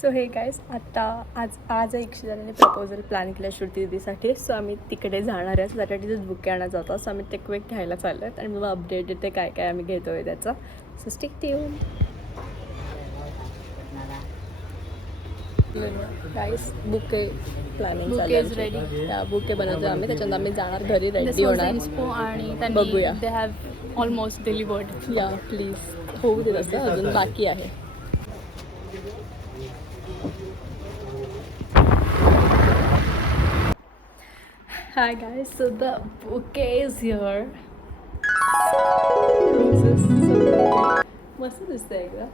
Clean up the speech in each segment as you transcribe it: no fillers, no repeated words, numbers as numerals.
So हे guys आता आज एक जणांनी प्रपोजल प्लॅन केला श्रुती दीदीसाठी. सो आम्ही तिकडे जाणार आहे. त्यासाठी तिथेच बुके आणत जातो. सो आम्ही ते क्विक घ्यायला चाललो आहेत आणि मला अपडेट देते काय काय आम्ही घेतो आहे त्याचा. So stick tune. Guys bouquet planning bouquets चालू रेडी. आहे. त्या बुके बनवतो आम्ही. त्याच्यानंतर आम्ही जाणार घरी रेडी होणार. आणि बघूया. They have almost delivered. या प्लीज होऊ दे तसं, अजून बाकी आहे. Hi guys, so the bouquet is here. मस्त दिसतंय एकदा.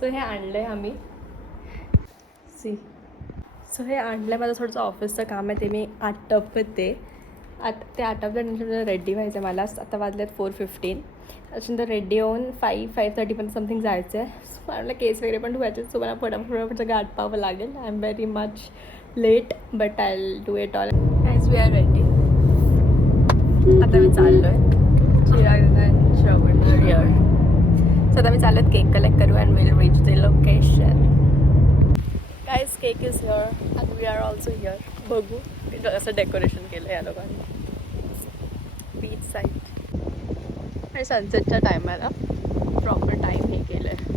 सो हे आणलंय आम्ही. सो हे आणलंय. माझं थोडंसं ऑफिसचं काम आहे, ते मी आटपते. ते आटपल्यानंतर रेडी व्हायचं आहे मला. आता वाजल्यात 4:15. त्याच्यानंतर रेडी होऊन 5:30 पण समथिंग जायचं आहे. सो मला केस वगैरे पण धुवायचे. सो मला फटाफट सगळं आटपावं लागेल. I am very much late but I will do it all. Guys we are ready. आता मी चाललो आहे Chirag and Shravan here. So आता मी चाललो आहे केक कलेक्ट करू and will reach the location. Guys cake is here and we are also here. बघू असं डेकोरेशन केलं या लोकांनी बीच साईड आणि सनसेटच्या टायमाला प्रॉपर टाईम हे केलं आहे.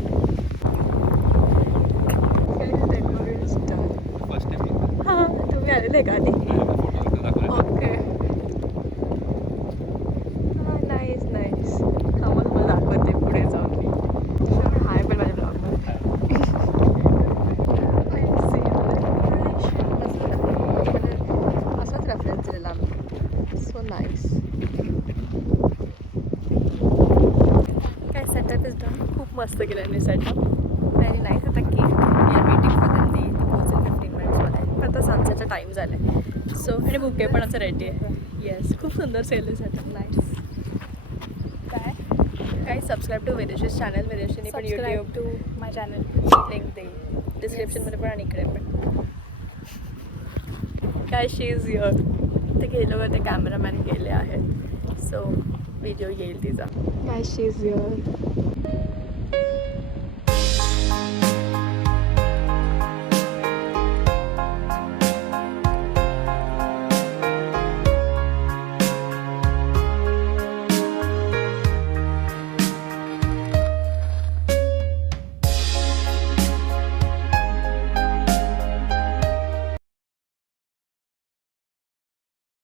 हां तुम्ही आलेले का आधी? ओके हां नाईस नाईस. हां मग तुम्हाला दाखवते पुढे जाऊन मी. हाय पण माझ्या ब्लॉगमध्ये असाच रेफरन्स दिलेला आम्ही. So nice. काय सेटअप इज डन. खूप मस्त केलं मी सेटअप. Very nice. आता cake we are waiting for that. ती पोहोचेल 15 मिनिट्समध्ये. आता सनसेटचा टाईम झाला आहे. सो आणि बुके पण असं रेडी आहे. येस खूप सुंदर सेल सेटअप. नाईस. काय सबस्क्राईब टू वेदेशीस चॅनल. वेदेशीने पण YouTube to my channel. Link देईल डिस्क्रिप्शनमध्ये पण आणि इकडे पण. काय शी इज हिअर. ते गेलो ते कॅमेरामॅन गेले आहेत. सो व्हिडिओ येईल तिचा. काय she is here.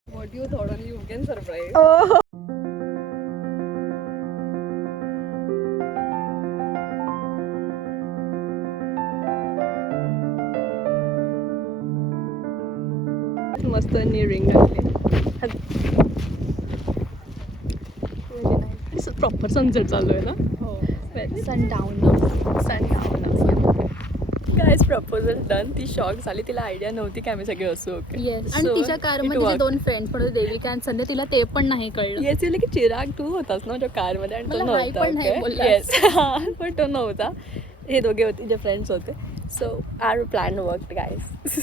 What you thought on you can surprise. Oh. मस्त रिंग घातली. प्रॉपर सनसेट चालू आहे ना. हो सनडाऊन. Guys proposal done. ती शॉक झाली. तिला आयडिया नव्हती की आम्ही सगळे असू. Okay yes. आणि तिच्या कारमध्ये तिचे 2 फ्रेंड्स पण होते, देविका आणि संध्या. तिला ते पण नाही कळलं. येस येईल की चिराग तू होतास ना त्या कारमध्ये आणि तो नव्हता. येस हां पण तो नव्हता. हे दोघे होते जे फ्रेंड्स होते. So our plan work guys.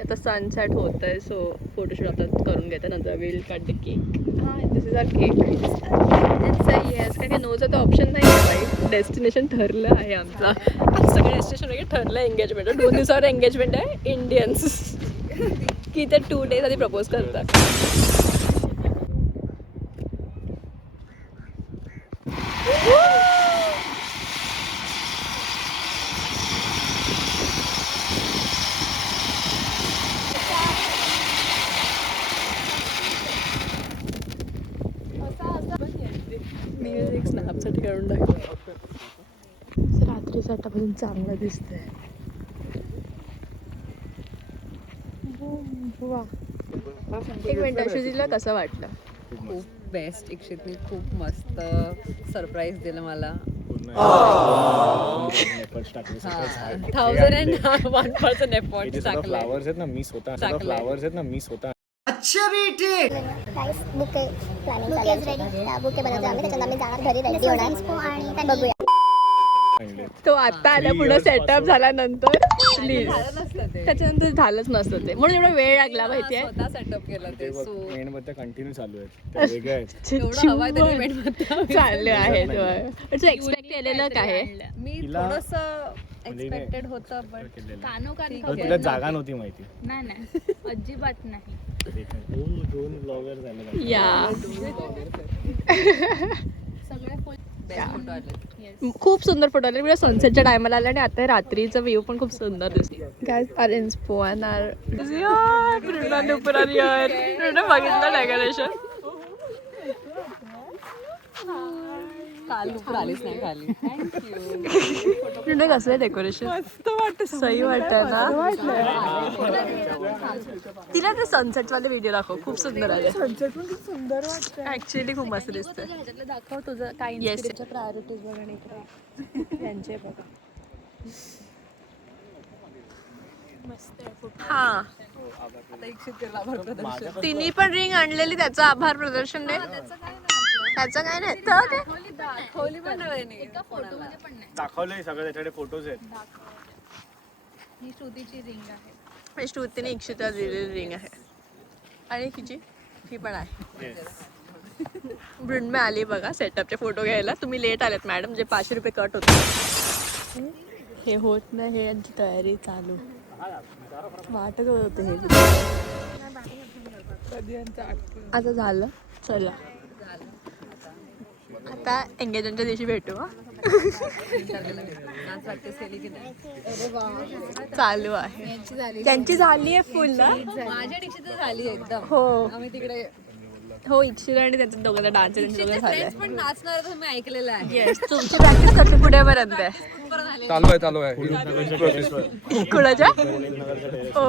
आता सनसेट होत आहे. सो फोटोशूट आता करून घेते. नंतर विल कट द केक. हां this is our cake. It's a yes. कारण की नोचा तर ऑप्शन नाही आहे बाई. डेस्टिनेशन ठरलं आहे आमचं. सगळं डेस्टिनेशन वगैरे ठरलं. एंगेजमेंट 2 दिवसावर एंगेजमेंट आहे. इंडियन्स की ते 2 days आधी प्रपोज करतात. म्युझिक स्नॅपसाठी काढून टाकलं. रात्रीचं आतापासून चांगलं दिसतंय. वा. एक मिनिट श्रुतीला कसं वाटलं? खूप बेस्ट. इक्षितने खूप मस्त सरप्राईज दिलं मला. 1001% एफर्ट्स टाकले. फ्लावर्स आहेत ना मी स्वतः. अच्छा भी ठीक. गाइस बुके प्लॅनिंग चालू आहे. बुके बनवतो आम्ही. त्याच्यानंतर आम्ही जाणार घरी रेडी होणार. आणि बघूया. तो आता आला पुढे सेटअप झाल्यानंतर प्लीज. त्याच्यानंतर झालंच नसतं ते. म्हणून एवढा वेळ लागला माहितीये. स्वतः सेटअप केलं ते. सो मेणबत्त्या कंटिन्यू चालू आहेत. वेगळं आहेत. एवढं हवा तरी मेणबत्त्या चालले आहेत. एक्सपेक्ट केलेलं काय? मी थोडंसं एक्सपेक्टेड होतं पण कानोकानी खबर तुला जागा नव्हती माहिती. नाही अजिबात नाही. दोन ब्लॉगर झाले. या सगळे फुल बेस्ट फोटो आले. खूप सुंदर फोटो आले. मी सनसेटच्या टायमाला आला आणि आता रात्रीचा व्ह्यू पण खूप सुंदर दिसतो. गाईज आर इन्स्पो अँड आर बघितलं डेकोरेशन. आलीच नाही खाली. कसं आहे डेकोरेशन? सही वाटत ना. तिला ते सनसेट वाले व्हिडिओ दाखव. खूप सुंदर आले. ऍक्च्युअली खूप मस्त दिसतंय. दाखव तुझं काय येस. प्रायोरिटीज बघा आणि इकडे यांचे बघा. मस्त आहे फोटो. हा आता इच्छित केला आभार प्रदर्शन. तिने पण रिंग आणलेली. त्याचं आभार प्रदर्शन नाही. त्याचं काय नाही तर ते दाखवली पण नाही. एका फोटो मध्ये पण नाही. दाखवलंय सगळं, त्याच्याकडे फोटोज आहेत. ही श्रुतीची रिंग आहे. श्रुतीने इक्षिता दिलेली रिंग आहे आणि तिची ही पण आहे. ब्रुन्मे आली बघा सेटअपचे फोटो घ्यायला. तुम्ही लेट आलेत मॅडम. जे 500 रुपये कट होते हे होत नाही. हे यांची तयारी चालू. वाटत होतं हे आता झालं. चला आता एंगेजमेंटच्या दिवशी भेटू. डान्स प्रॅक्टिस केली की नाही? चालू आहे. त्यांची झाली आहे फुल ना. माझ्या दीक्षित झाली एकदम. हो आम्ही तिकडे हो इक्षिता आणि त्यांच्या दोघांचा डान्स त्यांच्या दोघं झालंय. पण नाचणार तर मी ऐकलेलं आहे. येस. तुमची प्रॅक्टिस कशी पुढे पर्यंत आहे? चालू आहे कुणाच्या? हो